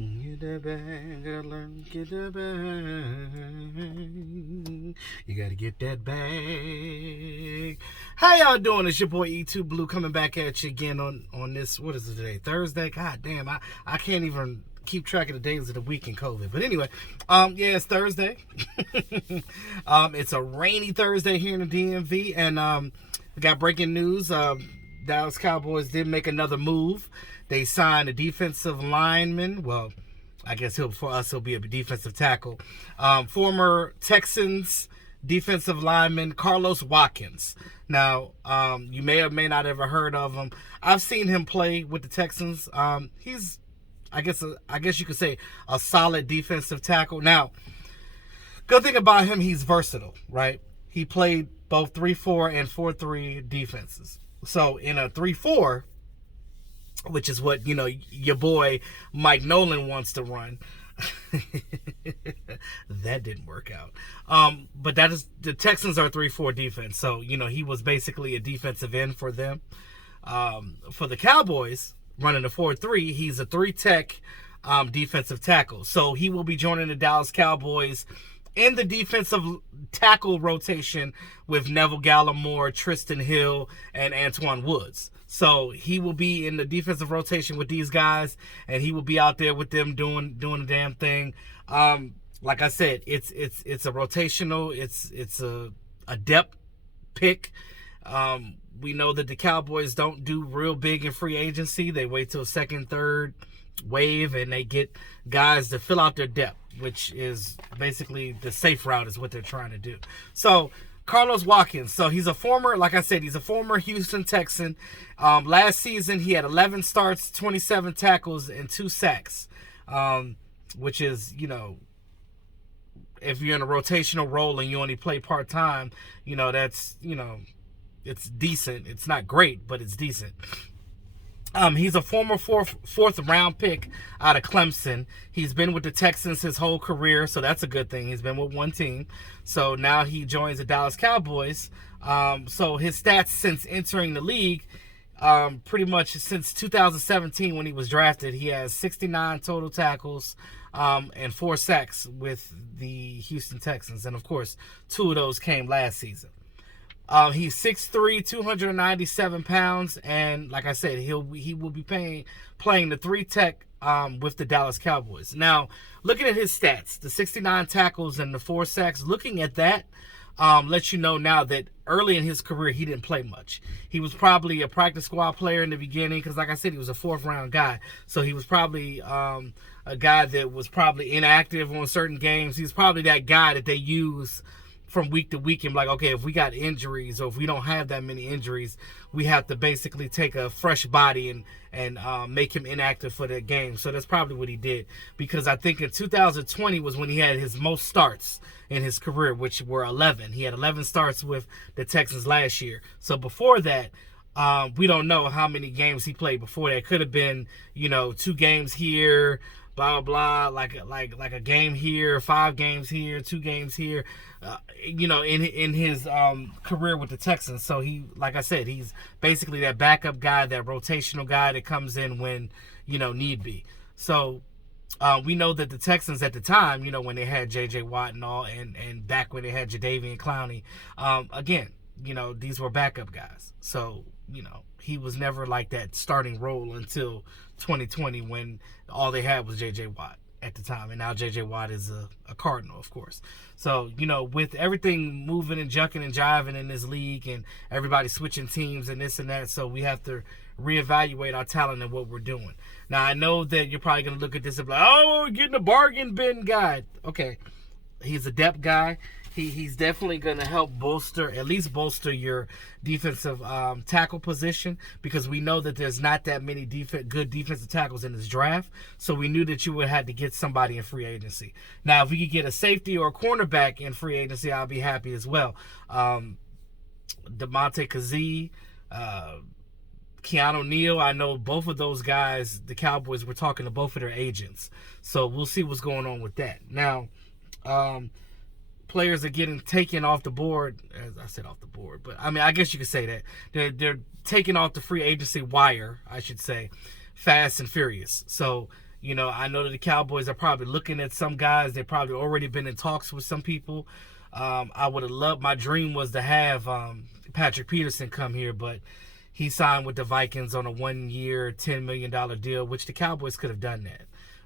Get that bag, gotta learn to get that bag. You gotta get that bag. How y'all doing? It's your boy E2 Blue coming back at you again on this, what is it today? Thursday? God damn, I can't even keep track of the days of the week in COVID. But anyway, yeah, it's Thursday. It's a rainy Thursday here in the DMV, and we got breaking news. Dallas Cowboys did make another move. They signed a defensive lineman. Well, I guess for us he'll be a defensive tackle. Former Texans defensive lineman Carlos Watkins. Now, you may or may not have ever heard of him. I've seen him play with the Texans. He's, I guess you could say, a solid defensive tackle. Now, good thing about him, he's versatile, right? He played both 3-4 and 4-3 defenses. So in a 3-4, which is what, your boy Mike Nolan wants to run. That didn't work out. But that is, the Texans are 3-4 defense. So, he was basically a defensive end for them. For the Cowboys, running a 4-3, he's a 3-tech defensive tackle. So he will be joining the Dallas Cowboys in the defensive tackle rotation with Neville Gallimore, Tristan Hill, and Antoine Woods. So he will be in the defensive rotation with these guys, and he will be out there with them doing the damn thing. Like I said, it's a rotational, it's a depth pick. We know that the Cowboys don't do real big in free agency. They wait till second, third wave, and they get guys to fill out their depth, which is basically the safe route is what they're trying to do. So Carlos Watkins, so he's a former, like I said, he's a former Houston Texan. Last season, he had 11 starts, 27 tackles, and 2 sacks, which is, if you're in a rotational role and you only play part-time, that's, it's decent. It's not great, but it's decent. He's a former fourth round pick out of Clemson. He's been with the Texans his whole career, so that's a good thing. He's been with one team. So now he joins the Dallas Cowboys. So his stats since entering the league, pretty much since 2017 when he was drafted, he has 69 total tackles and 4 sacks with the Houston Texans. And, of course, 2 of those came last season. He's 6'3", 297 pounds, and like I said, he will be playing the 3-tech with the Dallas Cowboys. Now, looking at his stats, the 69 tackles and the 4 sacks, looking at that lets you know now that early in his career he didn't play much. He was probably a practice squad player in the beginning because, like I said, he was a 4th-round guy. So he was probably a guy that was probably inactive on certain games. He's probably that guy that they use from week to week and like, okay, if we got injuries or if we don't have that many injuries, we have to basically take a fresh body and make him inactive for that game. So that's probably what he did, because I think in 2020 was when he had his most starts in his career, which were 11. He had 11 starts with the Texans last year. So before that, we don't know how many games he played before that. Could have been, 2 games here, blah blah, like a game here, 5 games here, 2 games here, in his career with the Texans. So he, like I said, he's basically that backup guy, that rotational guy that comes in when need be. So we know that the Texans at the time, when they had J.J. Watt and all, and back when they had Jadeveon Clowney, again, these were backup guys. So he was never like that starting role until 2020 when all they had was J.J. Watt at the time. And now J.J. Watt is a Cardinal, of course. So, with everything moving and jucking and jiving in this league and everybody switching teams and this and that, so we have to reevaluate our talent and what we're doing. Now, I know that you're probably going to look at this and be like, oh, we're getting a bargain bin guy. Okay, he's a depth guy. He's definitely going to help at least bolster your defensive tackle position, because we know that there's not that many good defensive tackles in this draft. So we knew that you would have to get somebody in free agency. Now, if we could get a safety or a cornerback in free agency, I'll be happy as well. Demonte Kazee, Keanu Neal, I know both of those guys, the Cowboys were talking to both of their agents. So we'll see what's going on with that. Now, players are getting taken off the board, as I said off the board, but I mean, I guess you could say that. They're taken off the free agency wire, I should say, fast and furious. So, You know, I know that the Cowboys are probably looking at some guys. They've probably already been in talks with some people. I would have loved, my dream was to have Patrick Peterson come here, but he signed with the Vikings on a 1-year, $10 million deal, which the Cowboys could have done that.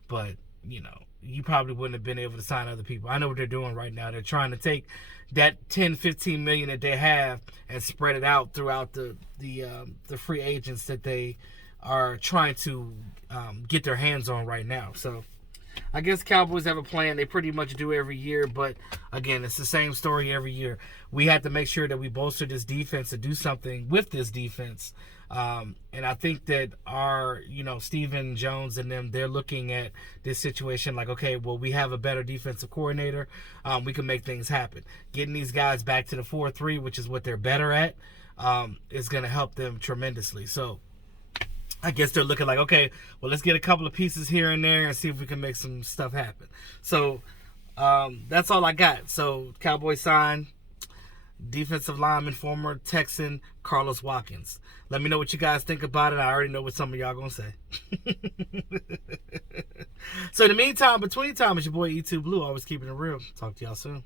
But, you know, you probably wouldn't have been able to sign other people. I know what they're doing right now. They're trying to take that 10, 15 million that they have and spread it out throughout the free agents that they are trying to get their hands on right now. So I guess Cowboys have a plan. They pretty much do every year, but again, it's the same story every year. We have to make sure that we bolster this defense and do something with this defense. And I think that Stephen Jones and them, they're looking at this situation like, okay, well, we have a better defensive coordinator. We can make things happen. Getting these guys back to the 4-3, which is what they're better at, is going to help them tremendously. So I guess they're looking like, okay, well, let's get a couple of pieces here and there and see if we can make some stuff happen. So that's all I got. So Cowboys signed defensive lineman, former Texan Carlos Watkins. Let me know what you guys think about it. I already know what some of y'all gonna say. So in the meantime, between time, it's your boy E2 Blue, always keeping it real. Talk to y'all soon.